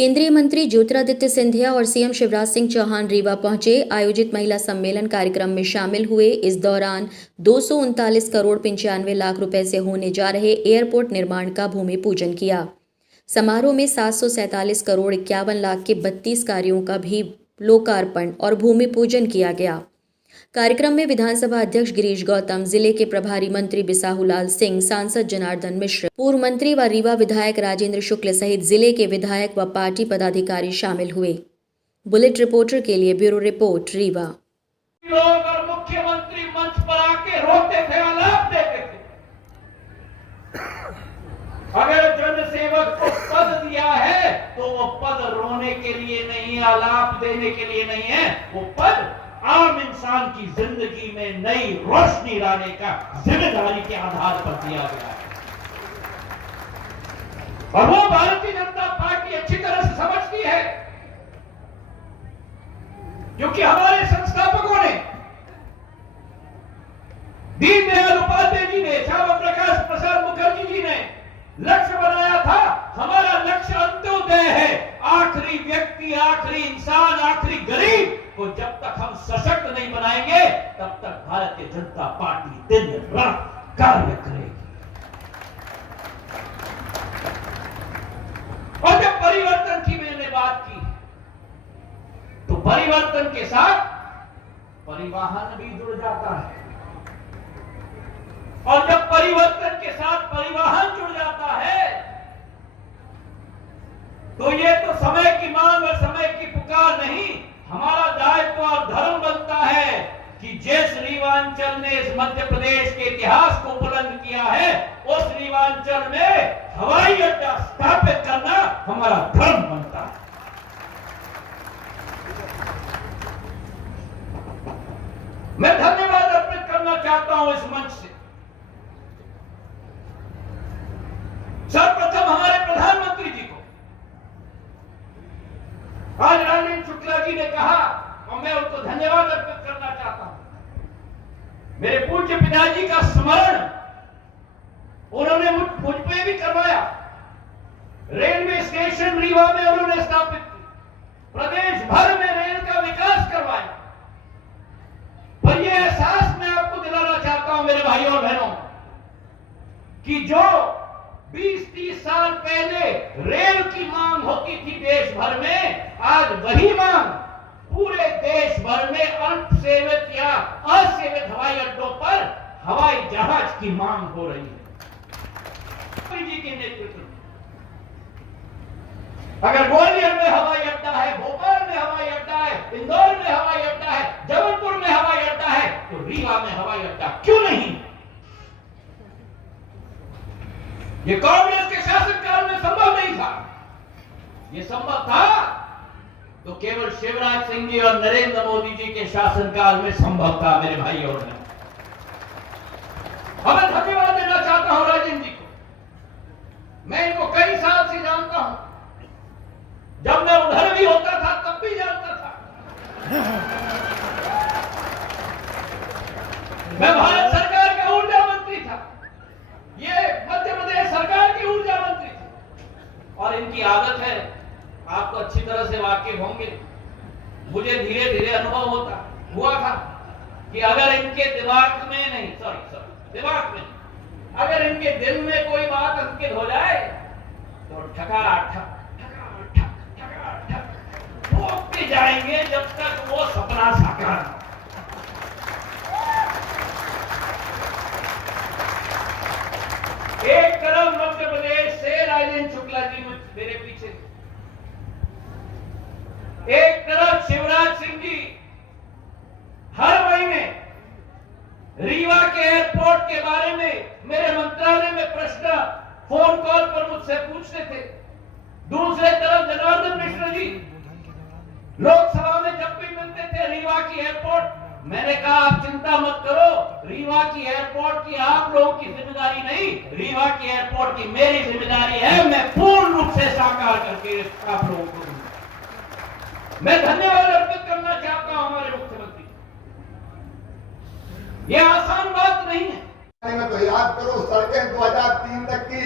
केंद्रीय मंत्री ज्योतिरादित्य सिंधिया और सीएम शिवराज सिंह चौहान रीवा पहुंचे। आयोजित महिला सम्मेलन कार्यक्रम में शामिल हुए। इस दौरान 239 करोड़ 95 लाख रुपए से होने जा रहे एयरपोर्ट निर्माण का भूमि पूजन किया। समारोह में 747 करोड़ 51 लाख के 32 कार्यों का भी लोकार्पण और भूमि पूजन किया गया। कार्यक्रम में विधानसभा अध्यक्ष गिरीश गौतम, जिले के प्रभारी मंत्री बिसाहुलाल सिंह, सांसद जनार्दन मिश्र, पूर्व मंत्री व रीवा विधायक राजेंद्र शुक्ल सहित जिले के विधायक व पार्टी पदाधिकारी शामिल हुए। बुलेट रिपोर्टर के लिए ब्यूरो रिपोर्ट रीवा। लोग और मुख्यमंत्री मंच पर आके रोते थे, आलाप देते थे। अगर जनसेवक को पद दिया है तो वो पद रोने के लिए नहीं, आलाप देने के लिए नहीं है। वो पद आम इंसान की जिंदगी में नई रोशनी लाने का जिम्मेदारी के आधार पर दिया गया है। और वो भारतीय जनता पार्टी अच्छी तरह से समझती है, क्योंकि हमारे संस्थापकों ने, दीनदयाल उपाध्याय जी ने, श्यामा प्रकाश प्रसाद मुखर्जी जी ने लक्ष्य बनाया था। हमारा लक्ष्य अंत्योदय है। आखिरी व्यक्ति, आखिरी इंसान, आखिरी गरीब को जब तक हम सशक्त नहीं बनाएंगे तब तक भारतीय जनता पार्टी दिन रात कार्य करेगी। और जब परिवर्तन की मैंने बात की तो परिवर्तन के साथ परिवहन भी जुड़ जाता है। और जब परिवर्तन के साथ परिवहन जुड़ जाता है तो ये तो समय की मांग और समय की पुकार नहीं, हमारा दायित्व और धर्म बनता है कि जिस रीवांचल ने इस मध्य प्रदेश के इतिहास को बुलंद किया है, उस रीवांचल में हवाई अड्डा स्थापित करना हमारा धर्म बनता है। मैं धन्यवाद अर्पित करना चाहता हूं इस मंच से। सर्वप्रथम हमारे प्रधानमंत्री जी को। आज राजेंद्र शुक्ला जी ने कहा और मैं उनको धन्यवाद अर्पित करना चाहता हूं। मेरे पूज्य पिताजी का स्मरण उन्होंने मुझ पे भी करवाया। रेलवे स्टेशन रीवा में उन्होंने स्थापित की। प्रदेश भर में रेल का विकास करवाया। पर यह एहसास मैं आपको दिलाना चाहता हूं मेरे भाइयों और बहनों, कि जो 20-30 साल पहले रेल की मांग होती थी देश भर में, आज वही मांग पूरे देश भर में अल्प सेवित या असेवित हवाई अड्डों पर हवाई जहाज की मांग हो रही है। जी के नेतृत्व में अगर ग्वालियर में हवाई अड्डा है, भोपाल में हवाई अड्डा है, इंदौर में हवाई अड्डा है, जबलपुर में हवाई अड्डा है, तो रीवा में हवाई अड्डा क्यों नहीं? ये कांग्रेस के शासनकाल में संभव नहीं था। ये संभव था तो केवल शिवराज सिंह जी और नरेंद्र मोदी जी के शासनकाल में संभव था। मेरे भाई और बहन, मैं धन्यवाद देना चाहता हूं राजेंद्र जी को। मैं इनको कई साल से जानता हूं। जब मैं उधर भी होता था तब भी जानता था। मैं भारत सरकार का ऊर्जा मंत्री था, ये मध्य प्रदेश सरकार की ऊर्जा मंत्री थी। और इनकी आदत है, आप तो अच्छी तरह से वाकिफ होंगे, मुझे धीरे धीरे अनुभव हुआ था कि अगर इनके दिमाग में नहीं, दिमाग में अगर इनके दिल में कोई बात अंकित हो जाए तो ठका ठोकते जाएंगे जब तक वो सपना साकार। एक तरफ मध्य प्रदेश से राजेंद्र शुक्ला जी मेरे पीछे, एक तरफ शिवराज सिंह जी हर महीने रीवा के एयरपोर्ट के बारे में मेरे मंत्रालय में प्रश्न फोन कॉल पर मुझसे पूछते थे। दूसरे तरफ जनार्दन मिश्र जी लोकसभा में जब भी मिलते थे, रीवा की एयरपोर्ट, मैंने कहा आप चिंता मत करो, रीवा की एयरपोर्ट की आप लोगों की जिम्मेदारी नहीं, रीवा की एयरपोर्ट की मेरी जिम्मेदारी है। मैं पूर्ण रूप से साकार करके आप लोगों को दूंगा। मैं धन्यवाद अर्पित करना चाहता हूं हमारे मुख्यमंत्री। यह आसान बात नहीं है। तो याद करो, सड़कें 2003 तक की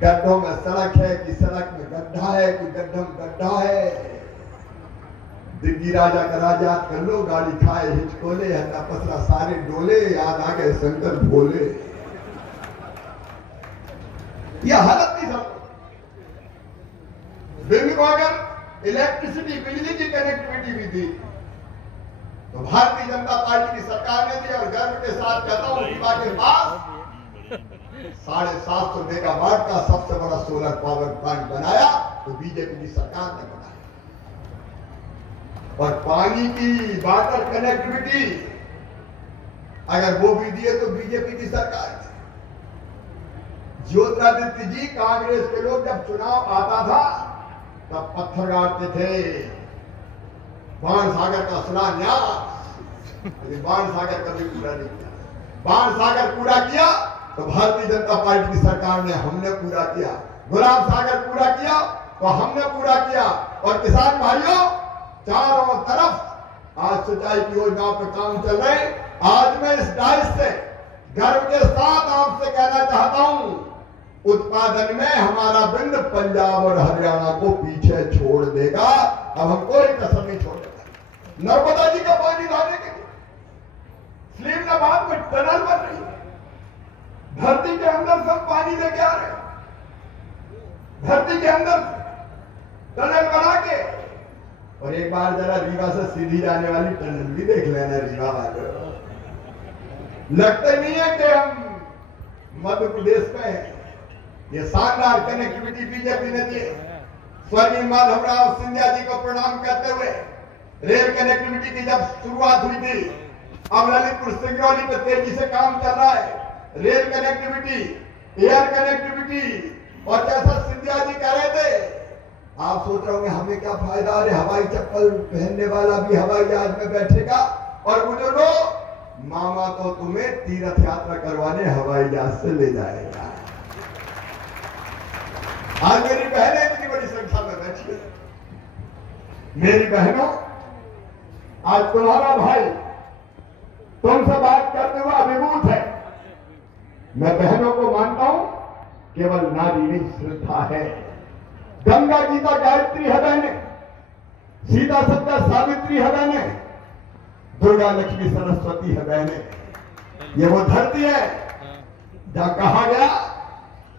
गड्ढों में सड़क है कि सड़क में गड्ढा गड्ढा है कि गड्ढम गड्ढा है। दिग्गी राजा का राजा कर लो, गाड़ी खाए हिचकोले, हल्ला पसरा सारे डोले, याद आ गए शंकर भोले। यह हालत नहीं समझ। बिल को अगर इलेक्ट्रिसिटी बिजली की कनेक्टिविटी भी दी तो भारतीय जनता पार्टी की सरकार ने दी, और गर्व के साथ कहता हूं रीवा के पास 750 मेगावाट का सबसे बड़ा सोलर पावर प्लांट बनाया तो बीजेपी की सरकार ने बनाया। और पानी की वाटर कनेक्टिविटी अगर वो भी दिए तो बीजेपी की सरकार थी। ज्योतिरादित्य जी, कांग्रेस के लोग जब चुनाव आता था तब पत्थर गाड़ते थे, बाण सागर का शिलान्यास, लेकिन बाण सागर कभी पूरा नहीं किया। बाण सागर पूरा किया तो भारतीय जनता पार्टी की सरकार ने, हमने पूरा किया। गुलाब सागर पूरा किया तो हमने पूरा किया। और किसान भाइयों, चारों तरफ आज सिंचाई की योजनाओं पर काम चल रहे। आज मैं इस डाइस से गर्व के साथ आपसे कहना चाहता हूं, उत्पादन में हमारा बिंद पंजाब और हरियाणा को पीछे छोड़ देगा। अब हम कोई कसर नहीं छोड़ेगा। नर्मदा जी का पानी लाने के लिए स्लीमनाबाद में टनल बन रही है, धरती के अंदर से पानी लेके आ रहे हैं, धरती के अंदर टनल बना के। और एक बार जरा रीवा से सीधी जाने वाली टनल भी देख लेना रीवा वाले। लगता नहीं है कि हम मध्य प्रदेश में हैं। ये शानदार कनेक्टिविटी बीजेपी ने दी। स्वर्गीय माधवराव सिंधिया जी को प्रणाम करते हुए रेल कनेक्टिविटी की जब शुरुआत हुई थी, अब ललितपुर सिंगरौली पे तेजी से काम चल रहा है। रेल कनेक्टिविटी, एयर कनेक्टिविटी, और जैसा सिंधिया जी कह रहे थे, आप सोच रहे होंगे हमें क्या फायदा, अरे हवाई चप्पल पहनने वाला भी हवाई जहाज में बैठेगा। और बुजुर्गों, मामा तो तुम्हें तीर्थ यात्रा करवाने हवाई जहाज से ले जाएगा। आज मेरी बहनें इतनी बड़ी संख्या में बैठी है। मेरी बहनों, आज तुम्हारा भाई तुमसे बात करते हुए अभिभूत है। मैं बहनों को मानता हूं केवल नारी नहीं, श्रद्धा है। गंगा गीता गायत्री है बहनें, सीता सत्या सावित्री है बहनें, दुर्गा लक्ष्मी सरस्वती है बहनें। ये वो धरती है जहां कहा गया,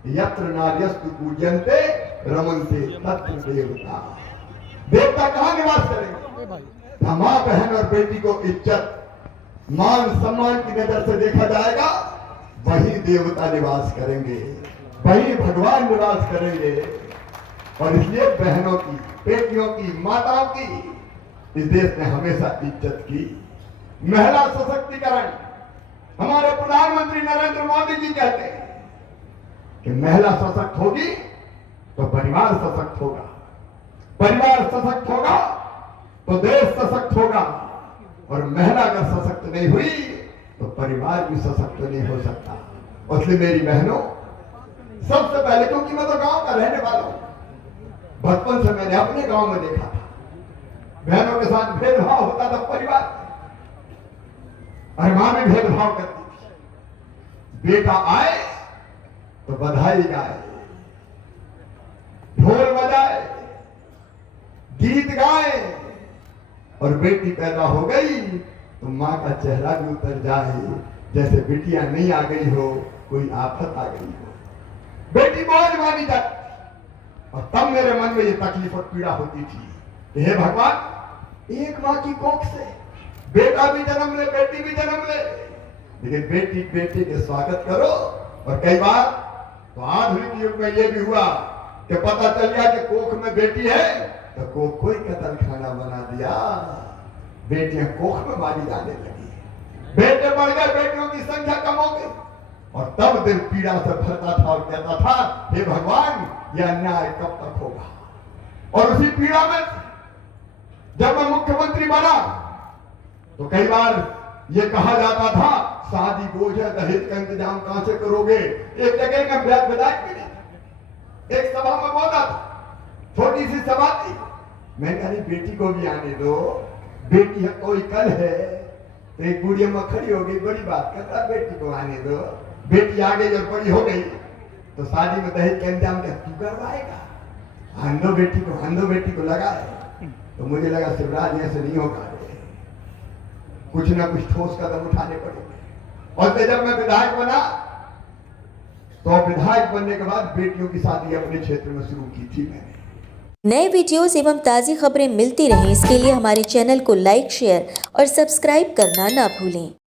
यत्र नार्यस्तु पूज्यन्ते रमन्ते तत्र देवता। देवता कहां निवास करेंगे? मां, बहन और बेटी को इज्जत, मान सम्मान की नजर से देखा जाएगा, वही देवता निवास करेंगे, वही भगवान निवास करेंगे। और इसलिए बहनों की, बेटियों की, माताओं की इस देश ने हमेशा इज्जत की। महिला सशक्तिकरण, हमारे प्रधानमंत्री नरेंद्र मोदी जी कहते हैं कि महिला सशक्त होगी तो परिवार सशक्त होगा, परिवार सशक्त होगा तो देश सशक्त होगा, और महिला अगर सशक्त नहीं हुई तो परिवार भी सशक्त नहीं हो सकता। इसलिए मेरी बहनों, सबसे पहले, क्योंकि मैं तो गांव का रहने वाला हूं, बचपन से मैंने अपने गांव में देखा था बहनों के साथ भेदभाव होता था परिवार, और मां भी भेदभाव करती थी। बेटा आए तो बधाई गाए, ढोल बजाए, गीत गाए, और बेटी पैदा हो गई तो मां का चेहरा भी उतर जाए जैसे बेटियां नहीं आ गई हो, कोई आफत आ गई हो। बेटी बोझ मानी जाती। और तब मेरे मन में ये तकलीफ और पीड़ा होती थी कि हे भगवान, एक मां की कोख से बेटा भी जन्म ले, बेटी भी जन्म ले, लेकिन बेटी बेटे के स्वागत करो। और कई बार तो आधुनिक युग में ये भी हुआ कि पता चल गया कि कोख में बेटी है तो कोख को ही कतल खाना बना दिया, बेटियां कोख में मारी जाने लगी, बेटे बढ़ गए, बेटियों की संख्या कम हो गई। और तब दिल पीड़ा से भरता था और कहता था, हे भगवान, यह अन्याय कब तक होगा। और उसी पीड़ा में जब मैं मुख्यमंत्री बना तो कई बार यह कहा जाता था, शादी बोझ है, दहेज का इंतजाम कहां से करोगे। एक जगह मैं विधायक भी नहीं, एक सभा में बोला था, छोटी सी सभा थी, मैंने कहा बेटी को भी आने दो, बेटी है कोई कल है, तो एक बूढ़ी अम्मा खड़ी हो गई, बड़ी बात कर रहा, बेटी को आने दो। बेटी आ गई और बड़ी हो गई तो शादी में दहेज का इंतजाम क्या तू करवाएगा? हंदो बेटी को लगा है, तो मुझे लगा शिवराज ऐसे नहीं होगा, कुछ ना कुछ ठोस कदम उठाने पड़ेंगे। और फिर जब मैं विधायक बना, तो विधायक बनने के बाद बेटियों की शादी अपने क्षेत्र में शुरू की थी मैंने। नए वीडियोस एवं ताज़ी खबरें मिलती रहें, इसके लिए हमारे चैनल को लाइक, शेयर और सब्सक्राइब करना ना भूलें।